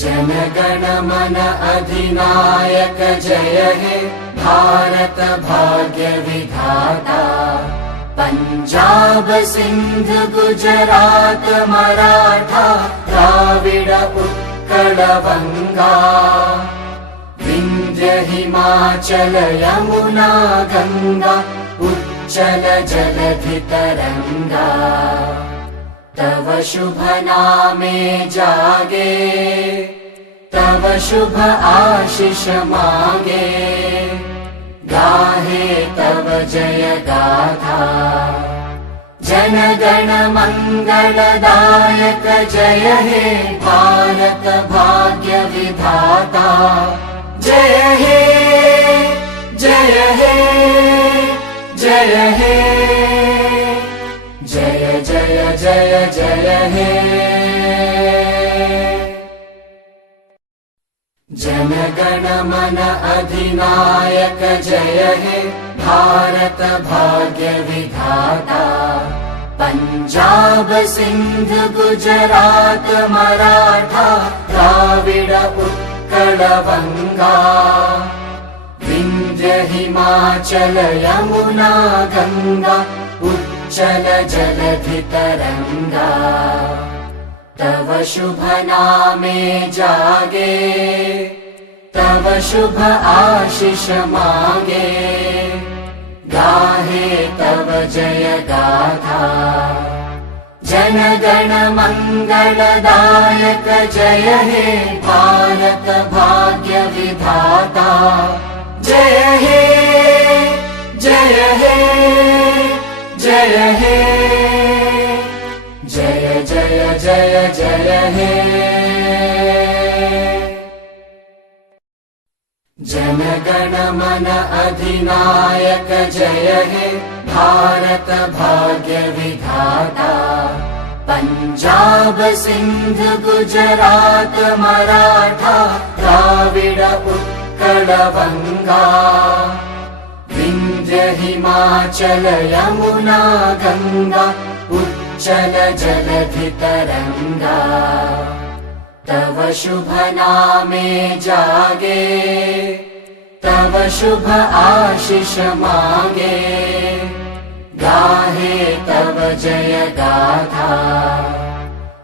जन गण मन अधिनायक जय हे भारत भाग्य विधाता। पंजाब सिंध गुजरात मराठा द्राविड उत्कल बंगा। विंध्य हिमाचल यमुना गंगा उच्चल जलधि तरंगा। तव शुभ नामे जागे तव शुभ आशीष मांगे। गाहे तव जय गाथा जन गण मंगलदायक जय हे भारत भाग्य विधाता। जय हे जय हे जय हे जय जय जय जय हे। जन गण मन अधिनायक जय हे भारत भाग्य विधाता। पंजाब सिंध गुजरात मराठा द्राविड उत्कल बंगा। विंध्य हिमाचल यमुना गंगा उच्चल जलधि तरंगा। तव शुभ नामे जागे तव शुभ आशीष मांगे। गाहे तव जय गाथा जन गण मंगलदायक जय हे भारत भाग्य विधाता। जय हे जय हे जय हे जय जय जय जय हे। जन गण मन अधिनायक जय हे भारत भाग्य विधाता। पंजाब सिंध गुजरात मराठा द्राविड उत्कल बंगा। विंध्य हिमाचल यमुना गंगा उच्चल जलधि तरंगा। तव शुभ नामे जागे तव शुभ आशीष मांगे। गाहे तव जय गाथा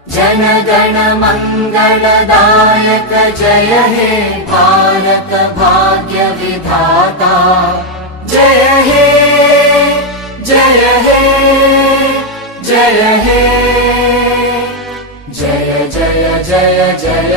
जन गण मंगलदायक जय हे भारत भाग्य विधाता। जय हे जय हे जय हे जय जय जय जय